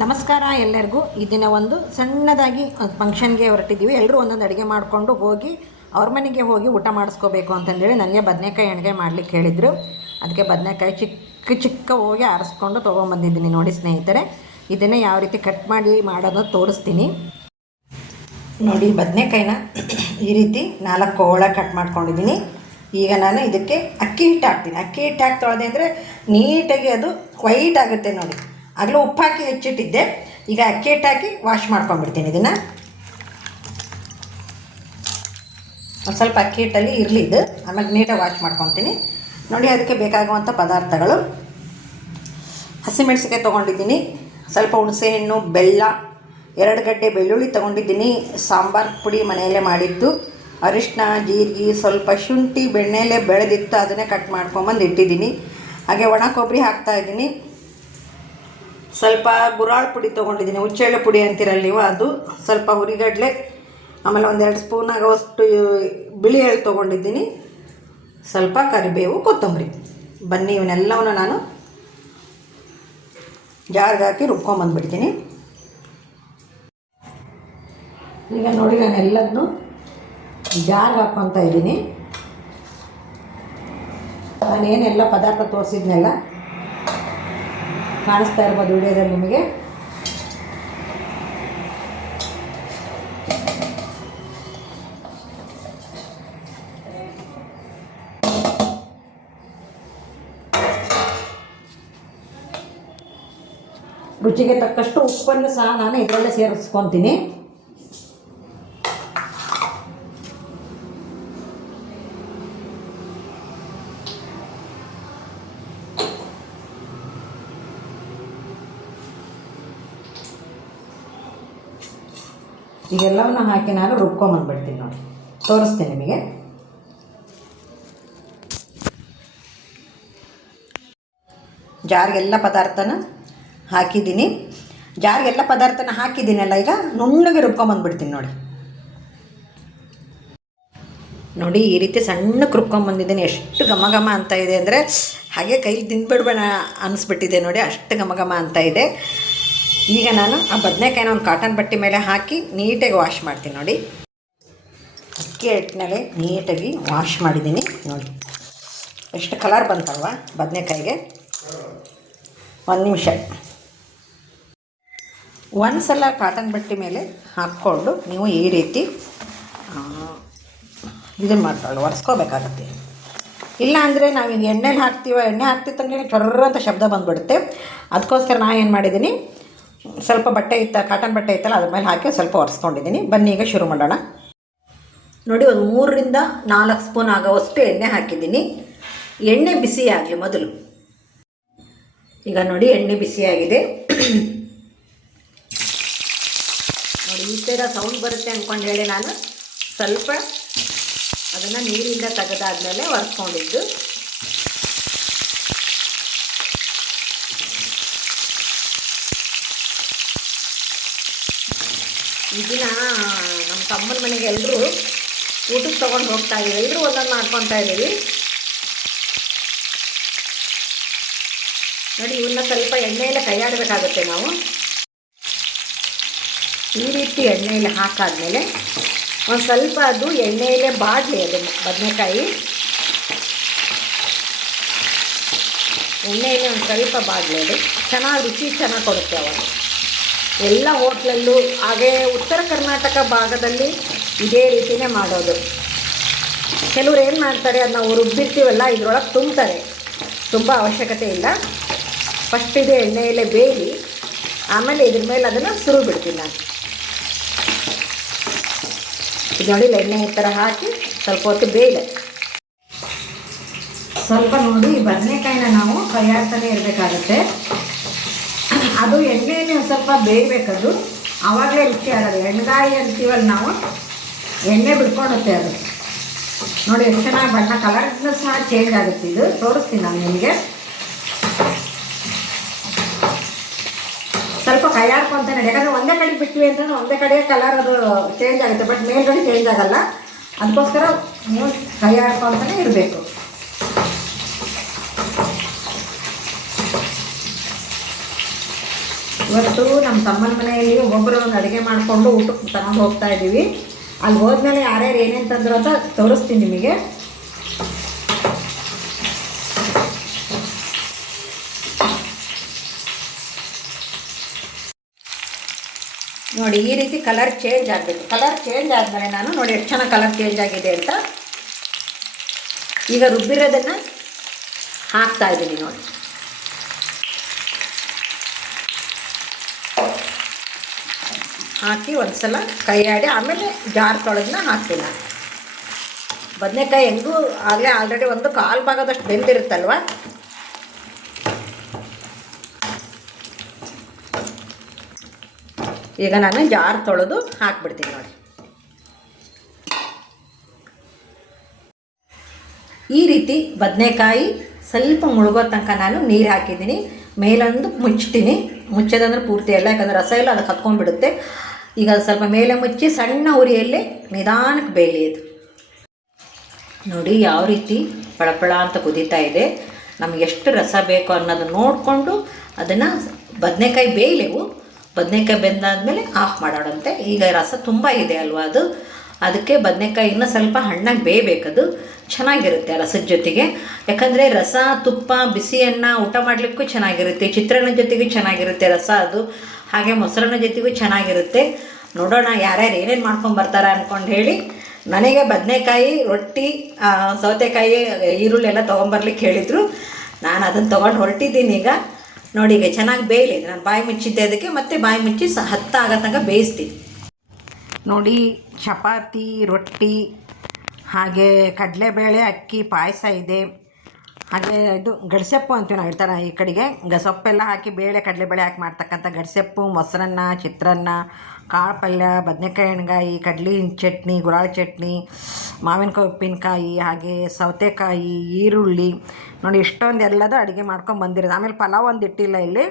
ನಮಸ್ಕಾರ ಎಲ್ಲರಿಗೂ. ಈ ದಿನ ಒಂದು ಸಣ್ಣದಾಗಿ ಫಂಕ್ಷನ್ಗೆ ಹೊರಟಿದ್ದೀವಿ. ಎಲ್ಲರೂ ಒಂದೊಂದು ಅಡುಗೆ ಮಾಡಿಕೊಂಡು ಹೋಗಿ ಅವ್ರ ಮನೆಗೆ ಹೋಗಿ ಊಟ ಮಾಡಿಸ್ಕೋಬೇಕು ಅಂತಂದೇಳಿ ನನಗೆ ಬದನೆಕಾಯಿ ಎಣ್ಗಾಯಿ ಮಾಡಲಿಕ್ಕೆ ಹೇಳಿದರು. ಅದಕ್ಕೆ ಬದನೆಕಾಯಿ ಚಿಕ್ಕ ಚಿಕ್ಕ ಹೋಗಿ ಆರಿಸ್ಕೊಂಡು ತೊಗೊಂಬಂದಿದ್ದೀನಿ. ನೋಡಿ ಸ್ನೇಹಿತರೆ, ಇದನ್ನೇ ಯಾವ ರೀತಿ ಕಟ್ ಮಾಡಿ ಮಾಡೋದು ತೋರಿಸ್ತೀನಿ ನೋಡಿ. ಬದನೆಕಾಯಿನ ಈ ರೀತಿ 4 ಹೋಳ ಕಟ್ ಮಾಡ್ಕೊಂಡಿದ್ದೀನಿ. ಈಗ ನಾನು ಇದಕ್ಕೆ ಅಕ್ಕಿ ಹಿಟ್ಟು ಹಾಕ್ತೀನಿ. ಅಕ್ಕಿ ಹಿಟ್ಟು ಹಾಕಿ ತೊಳೆದೆ ಅಂದರೆ ನೀಟಾಗಿ ಅದು ವೈಟ್ ಆಗುತ್ತೆ ನೋಡಿ. ಆಗಲೂ ಉಪ್ಪು ಹಾಕಿ ಹೆಚ್ಚಿಟ್ಟಿದ್ದೆ. ಈಗ ಅಕ್ಕಿ ಹಿಟ್ಟು ಹಾಕಿ ವಾಶ್ ಮಾಡ್ಕೊಂಡ್ಬಿಡ್ತೀನಿ. ಇದನ್ನು ಒಂದು ಸ್ವಲ್ಪ ಅಕ್ಕಿ ಹಿಟ್ಟಲ್ಲಿ ಇರಲಿ ಇದು, ಆಮೇಲೆ ನೀಟಾಗಿ ವಾಶ್ ಮಾಡ್ಕೊತೀನಿ ನೋಡಿ. ಅದಕ್ಕೆ ಬೇಕಾಗುವಂಥ ಪದಾರ್ಥಗಳು: ಹಸಿಮೆಣಸಿಕಾಯಿ ತೊಗೊಂಡಿದ್ದೀನಿ, ಸ್ವಲ್ಪ ಹುಣಸೆಹಣ್ಣು, ಬೆಲ್ಲ, 2 ಗಡ್ಡೆ ಬೆಳ್ಳುಳ್ಳಿ ತೊಗೊಂಡಿದ್ದೀನಿ, ಸಾಂಬಾರು ಪುಡಿ ಮನೆಯಲ್ಲೇ ಮಾಡಿದ್ದು, ಅರಿಶಿನ, ಜೀರಿಗೆ, ಸ್ವಲ್ಪ ಶುಂಠಿ ಬೆಣ್ಣೆಯಲ್ಲೇ ಬೆಳೆದಿತ್ತು ಅದನ್ನೇ ಕಟ್ ಮಾಡ್ಕೊಂಬಂದು ಇಟ್ಟಿದ್ದೀನಿ. ಹಾಗೆ ಒಣ ಕೊಬ್ಬರಿ ಹಾಕ್ತಾಯಿದ್ದೀನಿ. ಸ್ವಲ್ಪ ಗುರಾಳ್ ಪುಡಿ ತೊಗೊಂಡಿದ್ದೀನಿ, ಹುಚ್ಚೆಳ್ಳು ಪುಡಿ ಅಂತಿರಲ್ಲ ನೀವು, ಅದು ಸ್ವಲ್ಪ ಹುರಿಗಡಲೆ, ಆಮೇಲೆ 1-2 ಸ್ಪೂನ್ ಆಗೋಷ್ಟು ಬಿಳಿ ಎಳ್ಳು ತೊಗೊಂಡಿದ್ದೀನಿ, ಸ್ವಲ್ಪ ಕರಿಬೇವು, ಕೊತ್ತಂಬರಿ. ಬನ್ನಿ ಇವನ್ನೆಲ್ಲವನ್ನು ನಾನು ಜಾರ್ಗೆ ಹಾಕಿ ರುಬ್ಕೊಂಬಂದುಬಿಡ್ತೀನಿ. ಈಗ ನೋಡಿ, ನಾನು ಎಲ್ಲದನ್ನೂ ಜಾರ್ಗೆ ಹಾಕ್ಕೊತಾ ಇದ್ದೀನಿ. ನಾನೇನೆಲ್ಲ ಪದಾರ್ಥ ತೋರಿಸಿದ್ನೆಲ್ಲ ಕಾಣಿಸ್ತಾ ಇರ್ಬೋದು ವಿಡಿಯೋದಲ್ಲಿ ನಿಮಗೆ. ರುಚಿಗೆ ತಕ್ಕಷ್ಟು ಉಪ್ಪನ್ನು ಸಹ ನಾನು ಇದರಲ್ಲೇ ಸೇರಿಸ್ಕೊತೀನಿ. ಈಗೆಲ್ಲವನ್ನು ಹಾಕಿ ನಾನು ರುಬ್ಕೊಂಬಂದ್ಬಿಡ್ತೀನಿ ನೋಡಿ, ತೋರಿಸ್ತೀನಿ ನಿಮಗೆ. ಜಾರಿಗೆಲ್ಲ ಪದಾರ್ಥನ ಹಾಕಿದ್ದೀನಿ. ಜಾರಿಗೆಲ್ಲ ಪದಾರ್ಥನ ಹಾಕಿದ್ದೀನಲ್ಲ, ಈಗ ನುಣ್ಣಗೆ ರುಬ್ಕೊಂಬಂದ್ಬಿಡ್ತೀನಿ ನೋಡಿ. ನೋಡಿ ಈ ರೀತಿ ಸಣ್ಣಕ್ಕೆ ರುಬ್ಕೊಂಬಂದಿದ್ದೀನಿ. ಎಷ್ಟು ಘಮ ಘಮ ಅಂತ ಇದೆ ಅಂದರೆ ಹಾಗೆ ಕೈಲಿ ತಿಂದ್ಬಿಡ್ಬೇಡ ಅನ್ನಿಸ್ಬಿಟ್ಟಿದೆ ನೋಡಿ, ಅಷ್ಟು ಘಮ ಘಮ ಅಂತ ಇದೆ. ಈಗ ನಾನು ಆ ಬದನೆಕಾಯಿನ ಒಂದು ಕಾಟನ್ ಬಟ್ಟೆ ಮೇಲೆ ಹಾಕಿ ನೀಟಾಗಿ ವಾಶ್ ಮಾಡ್ತೀನಿ ನೋಡಿ. ಅಕ್ಕಿ ಹಿಟ್ಟಿನಲ್ಲಿ ನೀಟಾಗಿ ವಾಶ್ ಮಾಡಿದ್ದೀನಿ ನೋಡಿ. ಎಷ್ಟು ಕಲರ್ ಬಂತಲ್ವ ಬದನೆಕಾಯಿಗೆ. 1 ನಿಮಿಷ ಒಂದು ಸಲ ಕಾಟನ್ ಬಟ್ಟೆ ಮೇಲೆ ಹಾಕ್ಕೊಂಡು ನೀವು ಈ ರೀತಿ ಇದನ್ನು ಮಾಡ್ಕೊಳ್ಳಿ, ಒರೆಸ್ಕೋಬೇಕಾಗತ್ತೆ. ಇಲ್ಲ ಅಂದರೆ ನಾವೀಗ ಎಣ್ಣೆ ಹಾಕ್ತಿತ್ತಂಗೆ ಚೊರ್ರ ಅಂತ ಶಬ್ದ ಬಂದುಬಿಡುತ್ತೆ. ಅದಕ್ಕೋಸ್ಕರ ನಾನು ಏನು ಮಾಡಿದ್ದೀನಿ, ಸ್ವಲ್ಪ ಬಟ್ಟೆ ಕಾಟನ್ ಬಟ್ಟೆ ಇತ್ತಲ್ಲ ಅದ್ರ ಮೇಲೆ ಹಾಕಿ ಸ್ವಲ್ಪ ಒರೆಸ್ಕೊಂಡಿದ್ದೀನಿ. ಬನ್ನಿ ಈಗ ಶುರು ಮಾಡೋಣ ನೋಡಿ. ಒಂದು 3-4 ಸ್ಪೂನ್ ಆಗೋವಷ್ಟು ಎಣ್ಣೆ ಹಾಕಿದ್ದೀನಿ. ಎಣ್ಣೆ ಬಿಸಿ ಆಗಲಿ ಮೊದಲು. ಈಗ ನೋಡಿ ಎಣ್ಣೆ ಬಿಸಿಯಾಗಿದೆ ನೋಡಿ. ಈ ಥರ ಸೌಂಡ್ ಬರುತ್ತೆ ಅಂದ್ಕೊಂಡು ಹೇಳಿ ನಾನು ಸ್ವಲ್ಪ ಅದನ್ನು ನೀರಿಂದ ತೆಗೆದಾದ್ಮೇಲೆ ಒರೆಸ್ಕೊಂಡಿದ್ದು. ಈ ದಿನ ನಮ್ಮ ತಮ್ಮನ ಮನೆಗೆ ಎಲ್ಲರೂ ಊಟಕ್ಕೆ ತೊಗೊಂಡು ಹೋಗ್ತಾ ಇದ್ದೀವಿ. ಎಲ್ಲರೂ ಒಂದೊಂದು ಮಾಡ್ಕೊತಾ ಇದ್ದೀವಿ ನೋಡಿ. ಇವನ್ನ ಸ್ವಲ್ಪ ಎಣ್ಣೆಯಲ್ಲೇ ಕೈಯಾಡಬೇಕಾಗುತ್ತೆ ನಾವು. ಈ ರೀತಿ ಎಣ್ಣೆಯಲ್ಲಿ ಹಾಕಾದ್ಮೇಲೆ ಒಂದು ಸ್ವಲ್ಪ ಅದು ಎಣ್ಣೆಯಲ್ಲೇ ಬಾಡಲಿ. ಅದು ಬದನೆಕಾಯಿ ಎಣ್ಣೆಯಲ್ಲಿ ಒಂದು ಸ್ವಲ್ಪ ಬಾಡಲಿ, ಅದು ಚೆನ್ನಾಗಿ ರುಚಿ ಚೆನ್ನಾಗಿ ಕೊಡುತ್ತೆ ಅವಾಗ. ಎಲ್ಲ ಹೋಟ್ಲಲ್ಲೂ ಹಾಗೆ ಉತ್ತರ ಕರ್ನಾಟಕ ಭಾಗದಲ್ಲಿ ಇದೇ ರೀತಿಯೇ ಮಾಡೋದು. ಕೆಲವ್ರು ಏನು ಮಾಡ್ತಾರೆ, ಅದು ನಾವು ರುಬ್ಬಿರ್ತೀವಲ್ಲ ಇದರೊಳಗೆ ತುಂಬ್ತಾರೆ. ತುಂಬ ಅವಶ್ಯಕತೆ ಇಲ್ಲ. ಫಸ್ಟ್ ಇದು ಎಣ್ಣೆಯಲ್ಲೇ ಬೇಯಿ ಆಮೇಲೆ ಇದ್ರ ಮೇಲೆ ಅದನ್ನು ಸುರು ಬಿಡ್ತೀನಿ ನಾನು. ಇದು ನೋಡಿ, ಎಣ್ಣೆ ಈ ಥರ ಹಾಕಿ ಸ್ವಲ್ಪ ಹೊತ್ತು ಬೇಯಲೆ. ಸ್ವಲ್ಪ ನೋಡಿ, ಈ ಬದನೆಕಾಯಿನ ನಾವು ಕೈಯಾಡ್ತಾನೆ ಇರಬೇಕಾಗುತ್ತೆ. ಅದು ಎಣ್ಣೆಯಲ್ಲಿ ಒಂದು ಸ್ವಲ್ಪ ಬೇಯಬೇಕದು, ಆವಾಗಲೇ ರುಚಿ ಆಗೋದು. ಎಣ್ಣೆಗಾಯಿ ಅಂತೀವಲ್ಲ ನಾವು, ಎಣ್ಣೆ ಬಿಡ್ಕೊಳುತ್ತೆ ಅದು ನೋಡಿ. ಎಷ್ಟು ಚೆನ್ನಾಗಿ ಬಣ್ಣ ಕಲರ್ನು ಸಹ ಚೇಂಜ್ ಆಗುತ್ತೆ. ಇದು ತೋರಿಸ್ತೀನಿ ನಾನು ನಿಮಗೆ. ಸ್ವಲ್ಪ ಕೈ ಆಡ್ಕೊತಾನೆ, ಯಾಕಂದರೆ ಒಂದೇ ಕಡೆ ಬಿಟ್ವಿ ಅಂತಂದ್ರೆ ಒಂದೇ ಕಡೆ ಕಲರ್ ಅದು ಚೇಂಜ್ ಆಗುತ್ತೆ, ಬಟ್ ಮೇಲ್ಗಡೆ ಚೇಂಜ್ ಆಗಲ್ಲ. ಅದಕ್ಕೋಸ್ಕರ ನೀವು ಕೈ ಆಡ್ಕೊತಾನೆ ಇರಬೇಕು. ಇವತ್ತು ನಮ್ಮ ತಮ್ಮನ ಮನೆಯಲ್ಲಿ ಒಬ್ಬೊಬ್ಬರು ಒಂದು ಅಡುಗೆ ಮಾಡಿಕೊಂಡು ಊಟಕ್ಕೆ ತಗೊಂಡು ಹೋಗ್ತಾ ಇದ್ದೀವಿ. ಅಲ್ಲಿ ಹೋದ್ಮೇಲೆ ಯಾರ್ಯಾರು ಏನೇನು ತಂದ್ರು ಅಂತ ತೋರಿಸ್ತೀನಿ ನಿಮಗೆ. ನೋಡಿ ಈ ರೀತಿ ಕಲರ್ ಚೇಂಜ್ ಆಗಬೇಕು. ಕಲರ್ ಚೇಂಜ್ ಆದಮೇಲೆ ನಾನು ನೋಡಿ ಎಷ್ಟು ಚೆನ್ನಾಗಿ ಕಲರ್ ಚೇಂಜ್ ಆಗಿದೆ ಅಂತ ಈಗ ರುಬ್ಬಿರೋದನ್ನು ಹಾಕ್ತಾ ಇದ್ದೀನಿ ನೋಡಿ. ಹಾಕಿ ಒಂದು ಸಲ ಕೈ ಆಡಿ ಆಮೇಲೆ ಜಾರ್ ತೊಳೆದನ್ನ ಹಾಕ್ತೀನಿ ನಾನು. ಬದನೆಕಾಯಿ ಹೆಂಗೂ ಆಗಲೇ ಆಲ್ರೆಡಿ ಒಂದು ಕಾಲು ಭಾಗದಷ್ಟು ಬೆಂದಿರುತ್ತಲ್ವ, ಈಗ ನಾನು ಜಾರ್ ತೊಳೆದು ಹಾಕ್ಬಿಡ್ತೀನಿ ನೋಡಿ. ಈ ರೀತಿ ಬದನೆಕಾಯಿ ಸ್ವಲ್ಪ ಮುಳುಗೋ ತನಕ ನಾನು ನೀರು ಹಾಕಿದ್ದೀನಿ. ಮೇಲೊಂದು ಮುಚ್ತೀನಿ, ಮುಚ್ಚೋದಂದ್ರೆ ಪೂರ್ತಿ ಎಲ್ಲ, ಯಾಕಂದರೆ ರಸ ಎಲ್ಲ ಅದಕ್ಕೆ ಹತ್ಕೊಂಡ್ಬಿಡುತ್ತೆ. ಈಗ ಅದು ಸ್ವಲ್ಪ ಮೇಲೆ ಮುಚ್ಚಿ ಸಣ್ಣ ಉರಿಯಲ್ಲಿ ನಿಧಾನಕ್ಕೆ ಬೇಯಲಿ. ನೋಡಿ ಯಾವ ರೀತಿ ಪಳಪಳ ಅಂತ ಕುದೀತಾ ಇದೆ. ನಮ್ಗೆ ಎಷ್ಟು ರಸ ಬೇಕು ಅನ್ನೋದನ್ನು ನೋಡಿಕೊಂಡು ಅದನ್ನು ಬದನೆಕಾಯಿ ಬೇಯಲೆವು. ಬದನೆಕಾಯಿ ಬೆಂದಾದಮೇಲೆ ಆಫ್ ಮಾಡೋಣಂತೆ. ಈಗ ರಸ ತುಂಬ ಇದೆ ಅಲ್ವಾ, ಅದಕ್ಕೆ ಬದನೆಕಾಯಿ ಇನ್ನೂ ಸ್ವಲ್ಪ ಹಣ್ಣಾಗಿ ಬೇಯಬೇಕದು, ಚೆನ್ನಾಗಿರುತ್ತೆ ರಸದ ಜೊತೆಗೆ. ಯಾಕಂದರೆ ರಸ, ತುಪ್ಪ, ಬಿಸಿ ಅನ್ನ ಊಟ ಮಾಡಲಿಕ್ಕೂ ಚೆನ್ನಾಗಿರುತ್ತೆ, ಚಿತ್ರಾನ್ನ ಜೊತೆಗೂ ಚೆನ್ನಾಗಿರುತ್ತೆ ರಸ ಅದು, ಹಾಗೆ ಮೊಸರನ್ನ ಜೊತೆಗೂ ಚೆನ್ನಾಗಿರುತ್ತೆ. ನೋಡೋಣ ಯಾರ್ಯಾರು ಏನೇನು ಮಾಡ್ಕೊಂಡು ಬರ್ತಾರೆ ಅಂದ್ಕೊಂಡು ಹೇಳಿ. ನನಗೆ ಬದನೆಕಾಯಿ, ರೊಟ್ಟಿ, ಸೌತೆಕಾಯಿ, ಈರುಳ್ಳಿ ಎಲ್ಲ ತೊಗೊಂಬರ್ಲಿಕ್ಕೆ ಹೇಳಿದರು. ನಾನು ಅದನ್ನು ತೊಗೊಂಡು ಹೊರಟಿದ್ದೀನಿ. ಈಗ ನೋಡಿ, ಈಗ ಚೆನ್ನಾಗಿ ಬೇಯಲಿ. ನಾನು ಬಾಯಿ ಮುಚ್ಚಿದ್ದೆ ಅದಕ್ಕೆ, ಮತ್ತೆ ಬಾಯಿ ಮುಚ್ಚಿ ಹತ್ತ ಆಗೋ ತನಕ ಬೇಯಿಸ್ತೀನಿ ನೋಡಿ. ಚಪಾತಿ, ರೊಟ್ಟಿ, ಹಾಗೆ ಕಡಲೆಬೇಳೆ, ಅಕ್ಕಿ ಪಾಯಸ ಇದೆ. ಹಾಗೆ ಇದು ಗಡ್ಸೆಪ್ಪು ಅಂತೀವಿ ನಾವು ಹೇಳ್ತಾರೆ ಈ ಕಡೆಗೆ. ಸೊಪ್ಪೆಲ್ಲ ಹಾಕಿ ಬೇಳೆ ಕಡಲೆಬೇಳೆ ಹಾಕಿ ಮಾಡ್ತಕ್ಕಂಥ ಗಡ್ಸೆಪ್ಪು, ಮೊಸರನ್ನ, ಚಿತ್ರಾನ್ನ, ಕಾಳು ಪಲ್ಯ, ಬದನೆಕಾಯಿ ಎಣ್ಗಾಯಿ, ಕಡ್ಲಿ ಚಟ್ನಿ, ಗುರಾಳ್ ಚಟ್ನಿ, ಮಾವಿನಕಾಯಿ ಉಪ್ಪಿನಕಾಯಿ, ಹಾಗೆ ಸೌತೆಕಾಯಿ, ಈರುಳ್ಳಿ ನೋಡಿ ಇಷ್ಟೊಂದು ಎಲ್ಲದೂ ಅಡುಗೆ ಮಾಡ್ಕೊಂಡು ಬಂದಿರೋದು. ಆಮೇಲೆ ಪಲಾವ್ ಒಂದು ಇಟ್ಟಿಲ್ಲ ಇಲ್ಲಿ,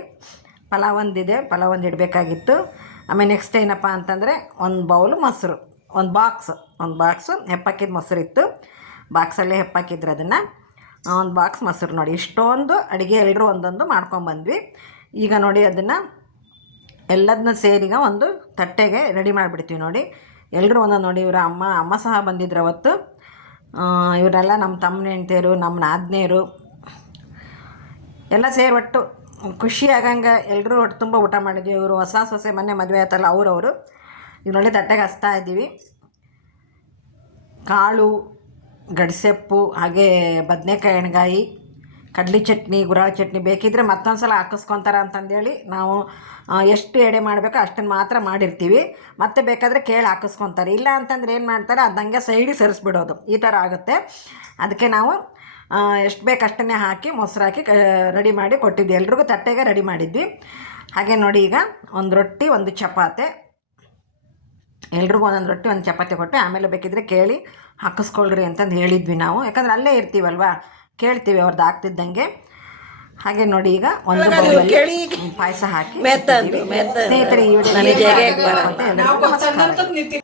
ಪಲಾವ್ ಒಂದಿದೆ, ಪಲಾವ್ ಒಂದು ಇಡಬೇಕಾಗಿತ್ತು. ಆಮೇಲೆ ನೆಕ್ಸ್ಟ್ ಏನಪ್ಪ ಅಂತಂದರೆ ಒಂದು ಬೌಲು ಮೊಸರು, ಒಂದು ಬಾಕ್ಸು ಹೆಪ್ಪಾಕಿದ ಮೊಸರು ಇತ್ತು, ಬಾಕ್ಸಲ್ಲೇ ಹೆಪ್ಪಾಕಿದ್ರು ಅದನ್ನು. ಒಂದು ಬಾಕ್ಸ್ ಮೊಸರು ನೋಡಿ. ಇಷ್ಟೊಂದು ಅಡುಗೆ ಎಲ್ಲರೂ ಒಂದೊಂದು ಮಾಡ್ಕೊಂಬಂದ್ವಿ. ಈಗ ನೋಡಿ ಅದನ್ನು ಎಲ್ಲದನ್ನ ಸೇರಿಗ ಒಂದು ತಟ್ಟೆಗೆ ರೆಡಿ ಮಾಡಿಬಿಡ್ತೀವಿ ನೋಡಿ. ಎಲ್ಲರೂ ಒಂದೊಂದು ನೋಡಿ. ಇವರು ಅಮ್ಮ ಸಹ ಬಂದಿದ್ರು ಅವತ್ತು. ಇವರೆಲ್ಲ ನಮ್ಮ ತಮ್ಮನ ಹೆಂಡ್ತಿಯರು, ನಮ್ಮ ನಾದಿನಿಯರು ಎಲ್ಲ ಸೇರಿ ಒಟ್ಟು ಖುಷಿ ಆಗಂಗೆ ಎಲ್ಲರೂ ಒಟ್ಟು ತುಂಬ ಊಟ ಮಾಡಿದ್ವಿ. ಇವರು ಹೊಸ ಸೊಸೆ ಮೊನ್ನೆ ಮದುವೆ ಆಯ್ತಲ್ಲ ಅವರು ಈಗ ನೋಡಿ ತಟ್ಟೆಗೆ ಹಚ್ತಾ ಇದ್ದೀವಿ. ಕಾಳು, ಗಡ್ಸೆಪ್ಪು, ಹಾಗೆ ಬದನೆಕಾಯಿ ಎಣ್ಗಾಯಿ, ಕಡ್ಲಿ ಚಟ್ನಿ, ಗುರಾಳ್ ಚಟ್ನಿ ಬೇಕಿದ್ದರೆ ಮತ್ತೊಂದು ಸಲ ಹಾಕಿಸ್ಕೊತಾರೆ ಅಂತಂದೇಳಿ ನಾವು ಎಷ್ಟು ಎಡೆ ಮಾಡಬೇಕೋ ಅಷ್ಟನ್ನು ಮಾತ್ರ ಮಾಡಿರ್ತೀವಿ. ಮತ್ತೆ ಬೇಕಾದರೆ ಕೇಳಿ ಹಾಕಿಸ್ಕೊತಾರೆ. ಇಲ್ಲ ಅಂತಂದ್ರೆ ಏನು ಮಾಡ್ತಾರೆ, ಅದಂಗೆ ಸೈಡಿಗೆ ಸರಿಸ್ಬಿಡೋದು, ಈ ಥರ ಆಗುತ್ತೆ. ಅದಕ್ಕೆ ನಾವು ಎಷ್ಟು ಬೇಕು ಅಷ್ಟನ್ನೇ ಹಾಕಿ ಮೊಸರು ಹಾಕಿ ರೆಡಿ ಮಾಡಿ ಕೊಟ್ಟಿದ್ವಿ. ಎಲ್ರಿಗೂ ತಟ್ಟೆಗೆ ರೆಡಿ ಮಾಡಿದ್ವಿ. ಹಾಗೆ ನೋಡಿ ಈಗ ಒಂದು ರೊಟ್ಟಿ, ಒಂದು ಚಪಾತಿ, ಎಲ್ರಿಗೂ ಒಂದೊಂದು ರೊಟ್ಟಿ, ಒಂದು ಚಪಾತಿ ಕೊಟ್ಟು ಆಮೇಲೆ ಬೇಕಿದ್ದರೆ ಕೇಳಿ ಹಾಕಿಸ್ಕೊಳ್ರಿ ಅಂತಂದು ಹೇಳಿದ್ವಿ ನಾವು. ಯಾಕಂದರೆ ಅಲ್ಲೇ ಇರ್ತೀವಲ್ವ, ಕೇಳ್ತೀವಿ ಅವ್ರದ್ದು ಆಗ್ತಿದ್ದಂಗೆ. ಹಾಗೆ ನೋಡಿ ಈಗ ಒಂದು ಪಾಯಸ ಹಾಕಿ ಸ್ನೇಹಿತರೆ ಈ ವಿಡಿಯೋ